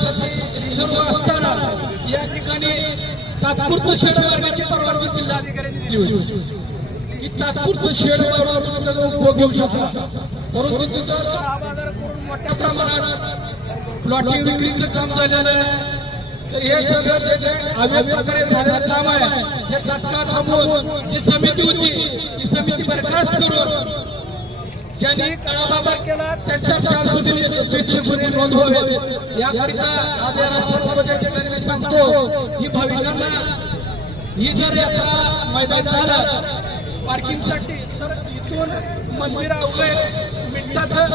Reserve असताना या ठिकाणी तात्पुरतं शेड मारण्याची परवानगी जिल्हाधिकाऱ्यांनी दिली होती. की तात्पुरतं शेड मारून त्याचा उपयोग घेऊ शकता परंतु तिथं मोठ्या प्रमाणात प्लॉटिंग विक्रीचं काम झालेलं आहे. तर हे सगळं जे जे अवैध प्रकारे झालेलं काम आहे हे तात्काळ थांबवून जी समिती होती ती समिती बरखास्त करून ज्यांनी काळाबाजार केला त्यांच्या चार नोंद व्हावे याकरिता आज राष्ट्रपतीच्या ठिकाणी मी सांगतो ही भाविकांना ही जर यात्रा मैदान झाला पार्किंगसाठी तर इथून मंदिर अवघे मिनिटाचं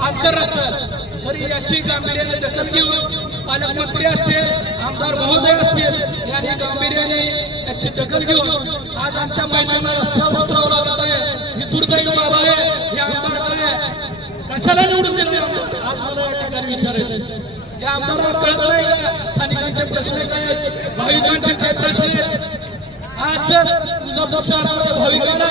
अंतर राहतं तरी याची गांभीर्याने दखल घेऊन पालकमंत्री असतील आमदार महोदय असतील यांनी गांभीर्याने याची दखल घेऊन आज आमच्या मैदानाला रस्त्यावर उतरावं लागत आहे. ही दुर्दैव कशाला निवडून दिले आज मला या ठिकाणी विचारायचं या आमदाराला कळत नाही का? स्थानिकांचे प्रश्न काय आहेत? भाविकांचे काय प्रश्न आहेत? आज जर शहरामध्ये भाविकांना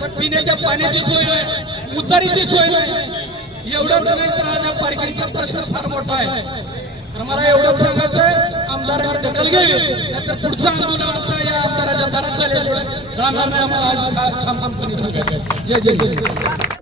तर पिण्याच्या पाण्याची सोय नाही उतारीची सोय नाही एवढंच नाही तर आज या पार्किंगचा प्रश्न फार मोठा आहे. तर मला एवढं सांगायचं आहे आमदारांनी दखल घ्यावी. नाहीतर पुढचं आंदोलन आमचा या आमदाराच्या दारात झाल्याशिवाय रामराम आम्हाला आज खा- ठामठामपणे सांगायचं आहे. जय जय जय